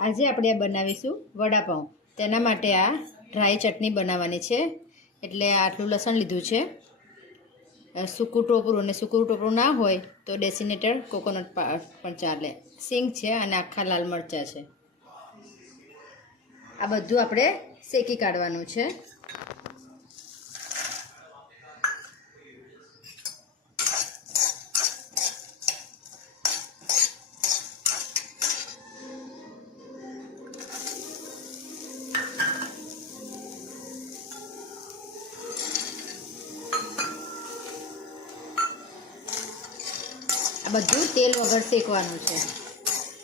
આજે આપણે આ બનાવીશું વડાપાઉં. તેના માટે આ ડ્રાય ચટણી બનાવવાની છે. એટલે આટલું લસણ લીધું છે. સૂકું ટોપરું અને સૂકું ટોપરું ના હોય તો ડેસિનેટર કોકોનટ પણ ચાલે. સિંગ છે અને આખા લાલ મરચાં છે. આ બધું આપણે શેકી કાઢવાનું છે. બધું તેલ વગર શેકવાનું છે.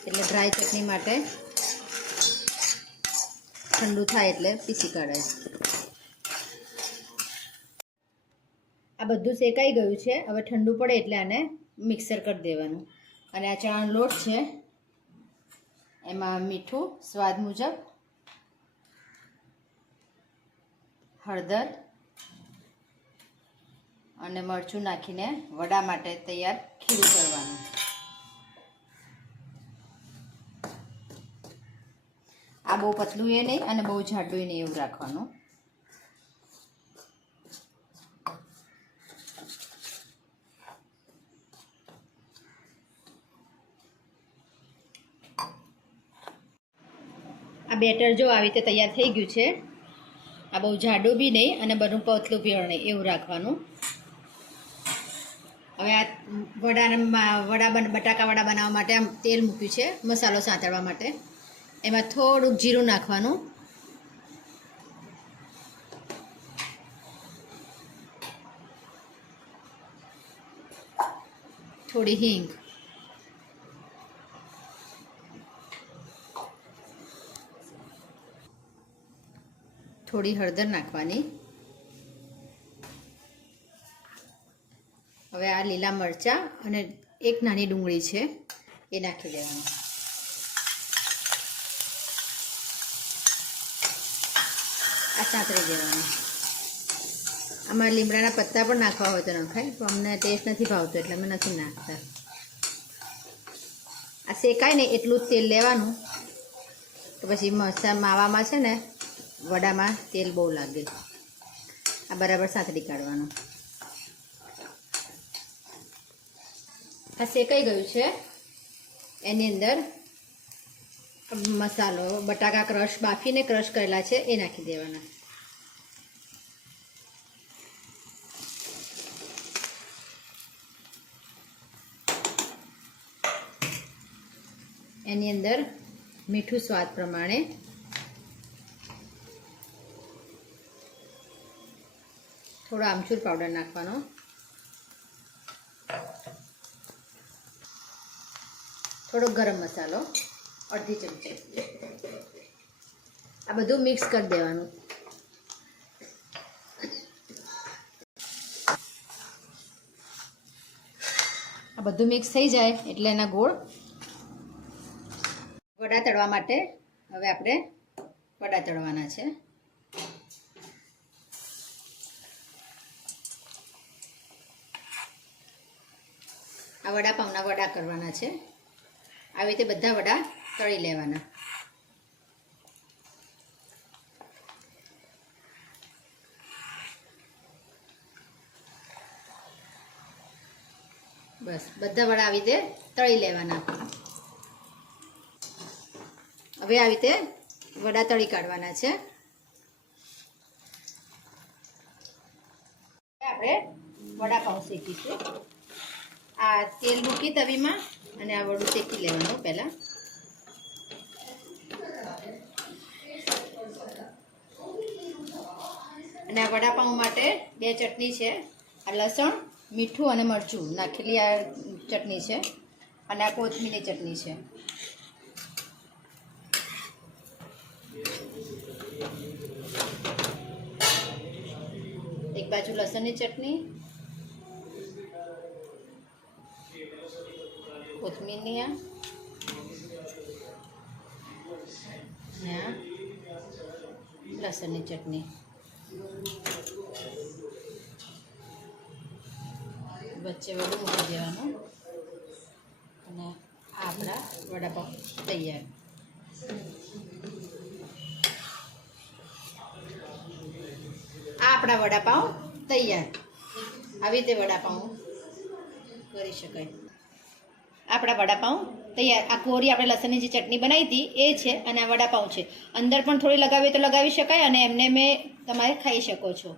એટલે ડ્રાય ચટણી માટે ઠંડુ થાય એટલે પીસી કાઢે. આ બધું શેકાઈ ગયું છે. હવે ઠંડુ પડે એટલે આને મિક્સર કરી દેવાનું. અને આ ચણાનો લોટ છે. એમાં મીઠું, સ્વાદ મુજબ હળદર અને મરચું નાખીને વડા માટે તૈયાર ખીરું કરવાનું. આ બહુ પતલું એ નહીં અને બહુ જાડું નહીં એવું રાખવાનું. આ બેટર જો આવી રીતે તૈયાર થઈ ગયું છે. આ બહુ જાડું બી નહીં અને બનું પતલું બી નહીં એવું રાખવાનું. હવે આ વડા બન બટાકા વડા બનાવવા માટે આમ તેલ મૂક્યું છે, મસાલો સાંતળવા માટે. એમાં થોડુંક જીરું નાખવાનું. થોડી હિંગ. થોડી હળદર નાખવાની. હવે આ લીલા મરચાં અને એક નાની ડુંગળી છે, એ નાખી દેવાનું. આ સાંતળી દેવાનું. આમાં લીમડાના પત્તા પણ નાખવા હોય તો નખાય પણ અમને ટેસ્ટ નથી ભાવતો એટલે અમે નથી નાખતા. આ શેકાય ને એટલું જ તેલ લેવાનું. તો પછી મસા માવામાં છે ને, વડામાં તેલ બહુ લાગે. આ બરાબર સાંતળી કાઢવાનું. આ શેકાઈ ગયું છે. એની અંદર મસાલો, બટાકા ક્રશ, બાફીને ક્રશ કરેલા છે, એ નાખી દેવાના. એની અંદર મીઠું સ્વાદ પ્રમાણે થોડો આમચૂર પાવડર નાખવાનો. થોડો ગરમ મસાલો, અડધી ચમચી. આ બધું મિક્સ કરી દેવાનું. આ બધું મિક્સ થઈ જાય એટલે એના ગોળ. વડા તળવા માટે હવે આપણે વડા તળવાના છે. આ વડાપાઉંના વડા કરવાના છે. આવી રીતે બધા વડા તળી લેવાના. બસ, બધા વડા આવી રીતે તળી લેવાના. હવે આવી રીતે વડા તળી કાઢવાના છે. આપણે વડાપાઉં શેકીશું. આ તેલ મૂકી તવીમાં અને આ વડું શેકી લેવાનું પહેલાં. અને આ વડાપાઉં માટે બે ચટણી છે. આ લસણ, મીઠું અને મરચું. નાખેલી આ ચટણી છે. અને આ કોથમીરની ચટણી છે. એક બાજુ લસણની ચટણી આ. લસણની ચટણી. વચ્ચે બધું મૂકી દેવાનું. અને આ આપણા વડાપાઉં તૈયાર. આ આપણા વડાપાઉં તૈયાર. આવી રીતે વડાપાઉં કરી શકાય. આપણા વડાપાઉં તૈયાર. આ કોરી આપણે લસણની જે ચટણી બનાવી હતી, એ છે અને આ વડાપાઉં છે. અંદર પણ થોડી લગાવીએ તો લગાવી શકાય અને એમને મેં તમારે ખાઈ શકો છો.